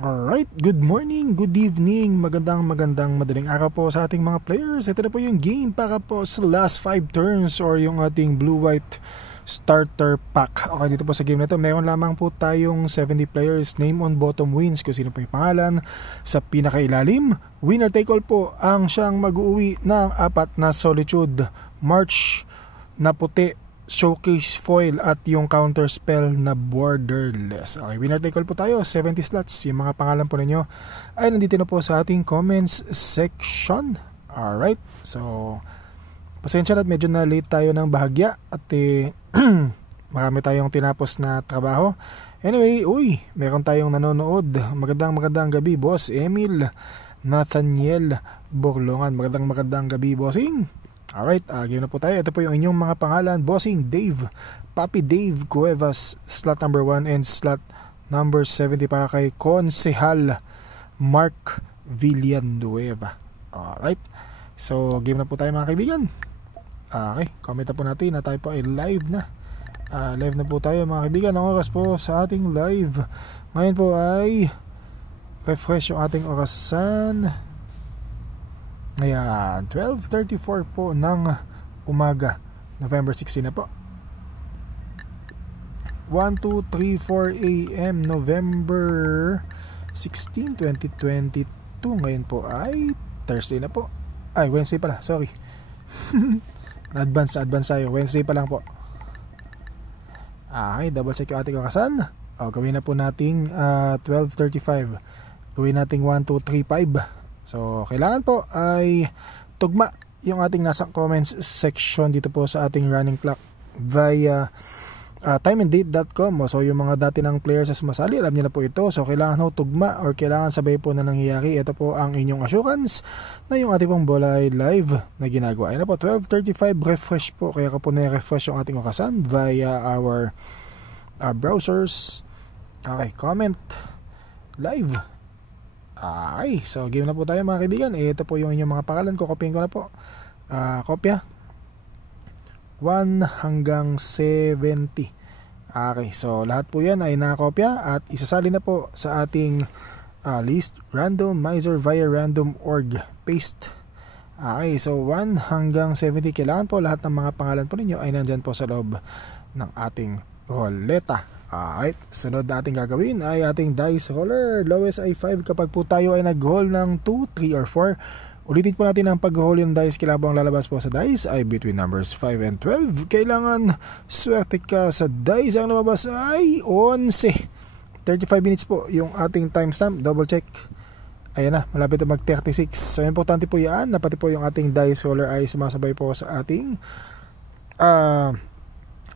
Alright, good morning, good evening, magandang madaling araw po sa ating mga players. Ito na po yung game para po sa last 5 turns or yung ating blue-white starter pack. Okay, dito po sa game na ito, meron lamang po tayong 70 players, name on bottom wins, kung sino po yung pangalan. Sa pinakailalim, winner take all po ang siyang mag-uwi ng 4 na Solitude, March na puti, Showcase foil at yung counter spell na Borderless. Okay, winner take all po tayo, 70 slots. Yung mga pangalan po ninyo ay nandito na po sa ating comments section. Alright, so pasensya na at medyo na late tayo ng bahagya at marami tayong tinapos na trabaho. Anyway, meron tayong nanonood. Magandang gabi, Boss Emil Nathaniel Borlongan. Magandang gabi, Bossing. Alright, game na po tayo. Ito po yung inyong mga pangalan. Bossing Dave, Papi Dave Cuevas, slot number 1 and slot number 70 para kay Konsehal Mark Villanueva. Alright, so game na po tayo mga kaibigan. Okay, comment na po natin na tayo po ay live na. Live na po tayo mga kaibigan. Ang oras po sa ating live ngayon po ay refresh yung ating orasan. Ayan, 12:34 po ng umaga, November 16 na po. 1, 2, 3, 4 a.m. November 16, 2022. Ngayon po ay Thursday na po. Ay, Wednesday pala, sorry. advance tayo. Wednesday pa lang po. Okay, double check yung ating orasan. Gawin na po nating 12:35. Gawin nating 1, 2, 3, 5. So, kailangan po ay tugma yung ating nasa comments section dito po sa ating running clock via timeanddate.com. So, yung mga dati ng players sa sumasali, alam niyo na po ito. So, kailangan ho tugma or kailangan sabay po na nangyayari. Ito po ang inyong assurance na yung ating pong bola ay live na ginagawa. Ayan na po, 12:35, refresh po. Kaya ka po na-refresh yung ating okasan via our browsers. Okay, comment live. Okay, so game na po tayo mga kaibigan. Ito po yung inyong mga pangalan. Kokopyahin ko na po. Kopya 1 hanggang 70. Okay, so lahat po yan ay nakakopya at isasali na po sa ating list randomizer via random org paste. Okay, so 1 hanggang 70. Kailangan po lahat ng mga pangalan po ninyo ay nandyan po sa loob ng ating roleta. Alright, sunod na ating gagawin ay ating dice roller. Lowest ay 5 kapag po tayo ay nag-roll ng 2, 3, or 4. Ulitin po natin ang pag-roll ng dice. Kailangan lalabas po sa dice ay between numbers 5 and 12. Kailangan swerte ka sa dice. Ang lumabas ay 11. 35 minutes po yung ating timestamp. Double check. Ayan na, malapit na mag 36. So importante po yan na pati po yung ating dice roller ay sumasabay po sa ating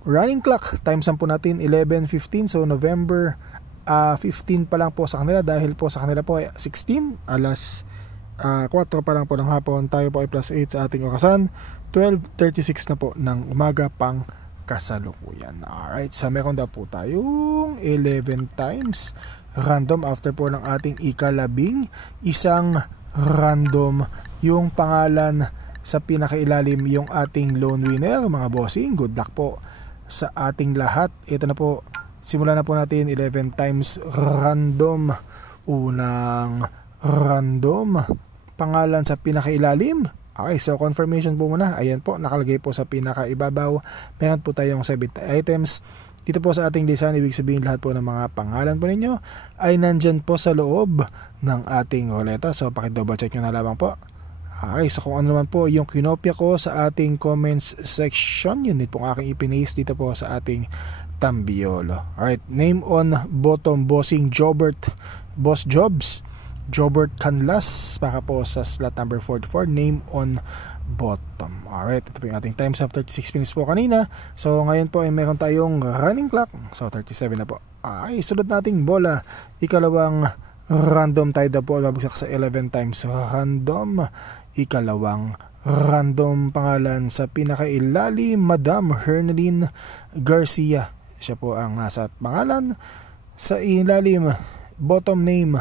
running clock. Time stamp po natin 11:15. So November 15 pa lang po sa kanila dahil po sa kanila po ay 16, alas 4 pa lang po ng hapon. Tayo po ay plus 8 sa ating okasan. 12:36 na po ng umaga pang kasalukuyan. Alright, so meron daw po tayong 11 times random after po ng ating ikalabing isang random yung pangalan sa pinakailalim yung ating lone winner. Mga bossing, good luck po sa ating lahat. Ito na po, simulan na po natin 11 times random. Unang random pangalan sa pinakailalim. Okay, so confirmation po muna. Ayan po, nakalagay po sa pinakaibabaw. Meron po tayong 70 items dito po sa ating design. Ibig sabihin lahat po ng mga pangalan po ninyo ay nandyan po sa loob ng ating roleta. So pakidouble check nyo na lamang po. Okay, so kung ano naman po yung kinopya ko sa ating comments section, yun din po aking ipinis dito po sa ating tambiolo. Alright, name on bottom, Bossing Jobert, Boss Jobs, Jobert Canlas para po sa slot number 44, name on bottom. Alright, ito po yung ating times up, 36 minutes po kanina. So ngayon po ay meron tayong running clock, so 37 na po. Ay, sunod nating bola, ikalawang random tayo po, babagsak sa 11 times random. Ikalawang random pangalan sa pinakailalim, Madam Hernaline Garcia. Siya po ang nasa pangalan. Sa ilalim, bottom name,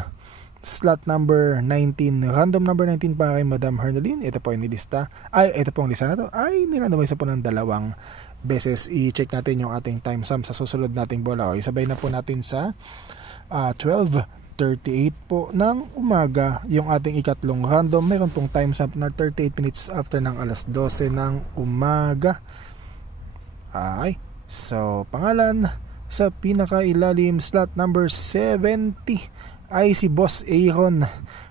slot number 19, random number 19 para kay Madam Hernaline. Ito po yung nilista. Ito po ang lista na to. Nirandomize po ng 2 beses. I-check natin yung ating timestamp sa susunod nating bola. Isabay na po natin sa 12 12:38 po ng umaga yung ating ikatlong random. Meron pong time stamp na 38 minutes after ng alas 12 ng umaga. Ay, so pangalan sa pinakailalim, slot number 70 ay si Boss Aaron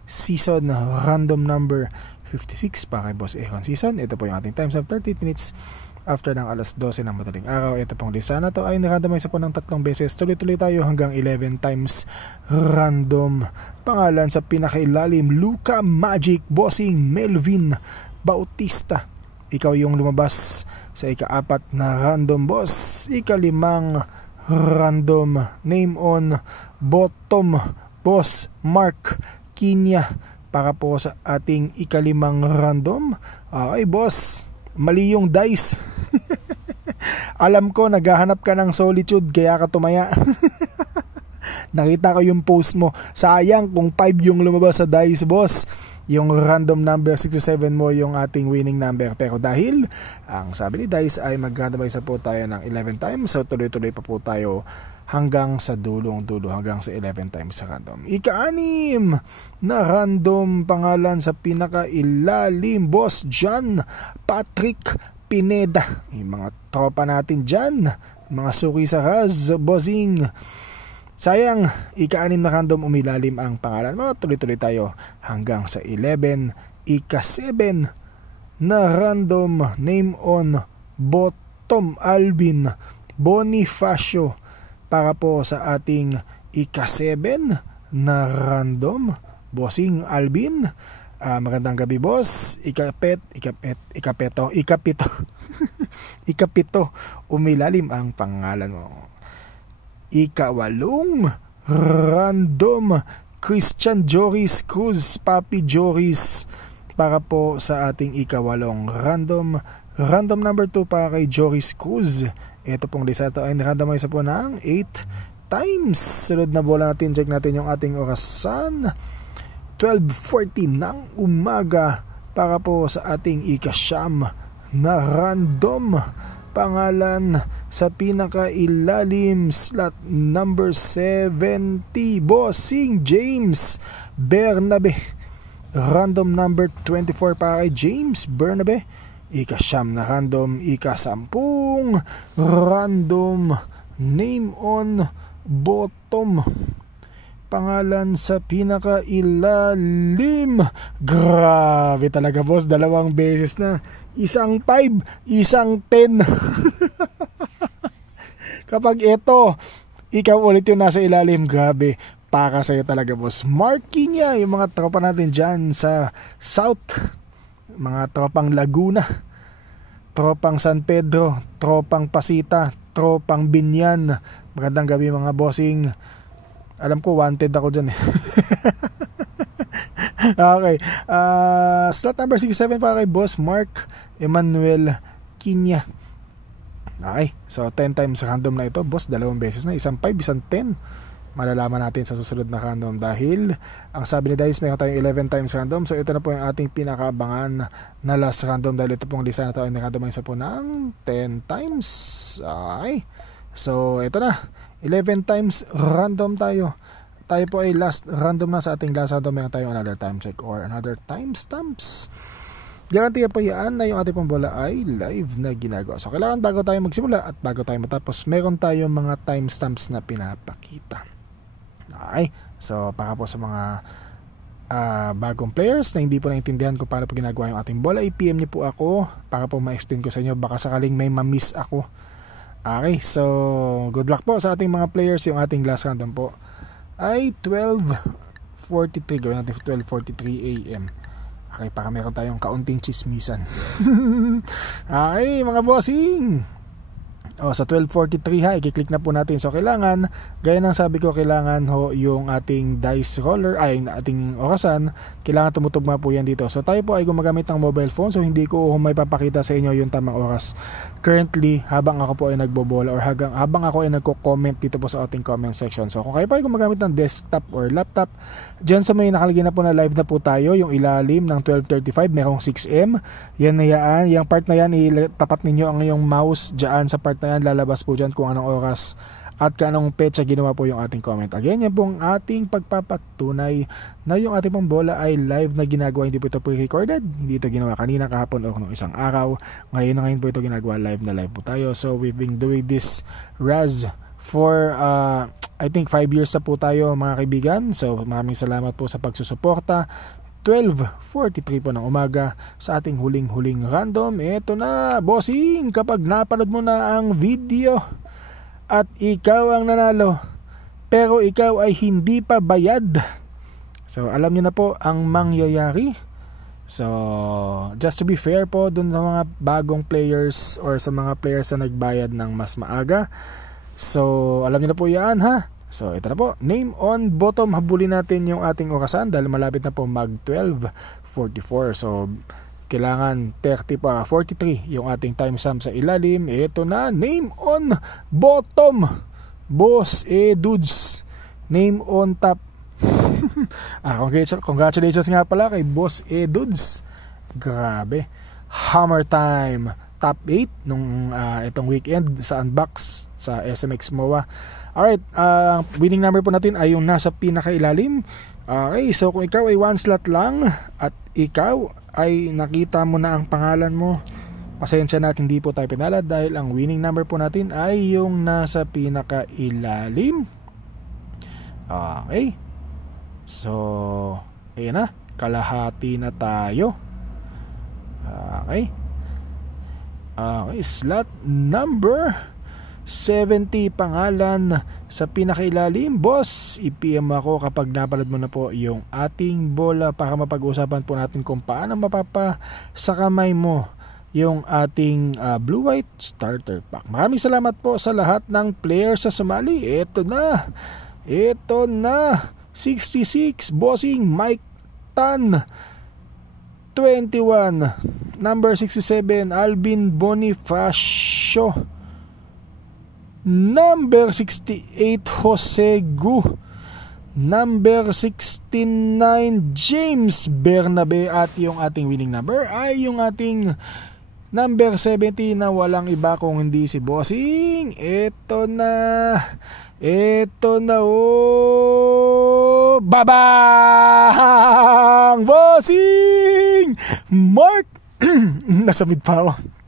Season, random number 56 para kay Boss Aaron Season. Ito po yung ating time stamp, 38 minutes after ng alas 12 ng madaling araw. Ito pong lista na to ay narandomize po ng 3 beses. Tuloy-tuloy tayo hanggang 11 times random. Pangalan sa pinakailalim, Luca Magic, Bossing Melvin Bautista. Ikaw yung lumabas sa ika-4 na random, boss. Ika-5 random, name on bottom, Boss Mark Kinya para po sa ating ika-5 random. Okay, boss, mali yung dice. Alam ko naghahanap ka ng solitude kaya ka tumaya. Nakita ko yung post mo. Sayang kung 5 yung lumabas sa dice, boss. Yung random number 67 mo yung ating winning number. Pero dahil ang sabi ni dice ay mag-randomize po tayo ng 11 times, so tuloy-tuloy pa po tayo hanggang sa dulong-dulo, hanggang sa 11 times sa random. Ika-6 na random, pangalan sa pinakailalim, Boss John Patrick Pineda. Yung mga tropa natin dyan, mga suki sa Raz, bossing. Sayang, ika-6 na random, umilalim ang pangalan mo. Tuloy-tuloy tayo hanggang sa 11. Ika-7 na random, name on bottom, Alvin Bonifacio para po sa ating ika-7 na random, bossing Alvin. Magandang gabi, boss. Ikapito umilalim ang pangalan mo. Ika-8 random, Christian Joris Cruz, Papi Joris para po sa ating ika-8 random. Random number 2 para kay Joris Cruz. Ito pong lista ito ay randomize po ng 8 times. Sunod na bola natin, check natin yung ating orasan. 12:40 ng umaga para po sa ating ika-9 na random. Pangalan sa pinakailalim, slot number 70, Bossing James Bernabe. Random number 24 para kay James Bernabe. Ika-9 na random, ika-10 random, name on bottom. Pangalan sa pinakailalim. Grabe talaga, boss, 2 beses na. Isang 5, isang 10. Kapag ito, ikaw ulit yung nasa ilalim, grabe, para sa'yo talaga, boss. Marking niya yung mga tropa natin dyan sa South, mga tropang Laguna, tropang San Pedro, tropang Pasita, tropang Binyan. Magandang gabi, mga bossing. Alam ko wanted ako dyan eh. Okay, slot number 67 para kay Boss Mark Emmanuel Kinya. Okay, so 10 times random na ito, boss. 2 beses na, isang 5, isang 10. Malalaman natin sa susunod na random dahil ang sabi ni Dice mayroon tayong 11 times random. So ito na po yung ating pinakaabangan na last random dahil ito pong lista na ito ay nirandomize po ng 10 times. Okay, so ito na, 11 times random tayo. Tayo po ay last random na. Sa ating last random mayroon tayong another time check or another time stamps. Garantiya po yan na yung ating pong bola ay live na ginagawa. So kailangan bago tayo magsimula at bago tayo matapos, meron tayong mga time stamps na pinapakita. Okay, so para po sa mga bagong players na hindi po naintindihan kung paano po ginagawa yung ating bola, i-PM niyo po ako para po ma-explain ko sa inyo, baka sakaling may ma-miss ako. Okay, so good luck po sa ating mga players. Yung ating last random po ay 12:43, gawin natin 12:43 AM. Okay, para meron tayong kaunting chismisan. Okay, mga bossing, sa 12:43 ha, i-click na po natin. So kailangan, gaya ng sabi ko, kailangan ho yung ating dice roller, ay ating orasan, kailangan tumutugma po yan dito. So tayo po ay gumagamit ng mobile phone, so hindi ko may papakita sa inyo yung tamang oras currently habang ako po ay nagbobola or habang ako ay nagko-comment dito po sa ating comment section. So kung kayo po ay gumagamit ng desktop or laptop, dyan sa may nakalagay na po na live na po tayo, yung ilalim ng 12:35 merong 6M, yan na yan, yung part na yan, tapat ninyo ang iyong mouse dyan sa part na yan, lalabas po dyan kung anong oras at kanong petsa ginawa po yung ating comment. Again, yan pong ating pagpapatunay na yung ating pong bola ay live na ginagawa, hindi po ito pre-recorded, hindi ito ginawa kanina, kahapon o nung isang araw. Ngayon po ito ginagawa, live na live po tayo. So we've been doing this Raz for I think 5 years na po tayo mga kaibigan. So maraming salamat po sa pagsusuporta. 12:43 po ng umaga sa ating huling random. Ito na, bossing, kapag napanood mo na ang video at ikaw ang nanalo pero ikaw ay hindi pa bayad, so alam niyo na po ang mangyayari. So just to be fair po dun sa mga bagong players or sa mga players na nagbayad ng mas maaga, so alam niyo na po yan, ha. So ito na po, name on bottom, habulin natin yung ating orasan dahil malapit na po mag 12:44. So kailangan 30 pa, 43 yung ating time stamp sa ilalim. Ito na, name on bottom, boss dudes. Name on top. Congratulations nga pala kay boss dudes. Grabe, hammer time, top 8 nung itong weekend sa unbox sa SMX MOA. Alright, winning number po natin ay yung nasa pinakailalim. Okay, so kung ikaw ay 1 slot lang at ikaw ay nakita mo na ang pangalan mo, pasensya natin, hindi po tayo pinala dahil ang winning number po natin ay yung nasa pinakailalim. Okay, so ayan na, kalahati na tayo. Okay, slot number 70, pangalan sa pinakailalim. Boss, i-PM ako kapag napanood mo na po yung ating bola para mapag-usapan po natin kung paano mapapa sa kamay mo yung ating blue-white starter pack. Maraming salamat po sa lahat ng players sa sumali. Ito na 66, bossing Mike Tan. 21, number 67, Alvin Bonifacio. Number 68, Jose Gu. Number 69, James Bernabe. At yung ating winning number ay yung ating number 70 na walang iba kung hindi si bossing. Ito na, babang! Bossing! Mark! Nasamid pa ako.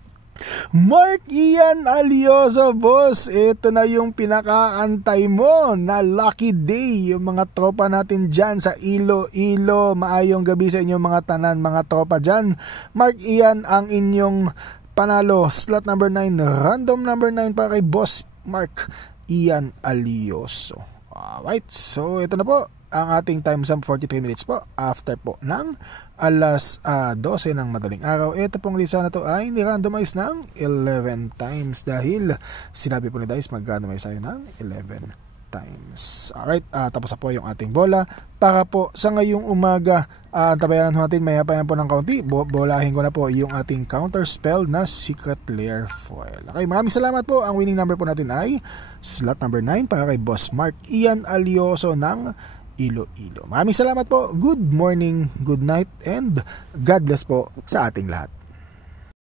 Mark Ian Alioso, boss. Ito na yung pinakaantay mo na lucky day. Yung mga tropa natin dyan sa Iloilo, maayong gabi sa inyong mga tanan, mga tropa dyan. Mark Ian ang inyong panalo. Slot number 9, random number 9 para kay boss Mark Ian Alioso. Alright, so ito na po ang ating time stamp, 43 minutes po after po ng alas 12 ng madaling araw. Ito pong lisa na to ay ni-randomize ng 11 times dahil sinabi po ni Dice mag-randomize tayo ng 11 times. Alright, tapos na po yung ating bola para po sa ngayong umaga. Tabayanan natin, may hapayan po ng kaunti. Bolahin ko na po yung ating counter spell na Secret Lair Foil. Okay, maraming salamat po. Ang winning number po natin ay slot number 9 para kay Boss Mark Ian Alioso ng Iloilo. Maraming salamat po. Good morning, good night, and God bless po sa ating lahat.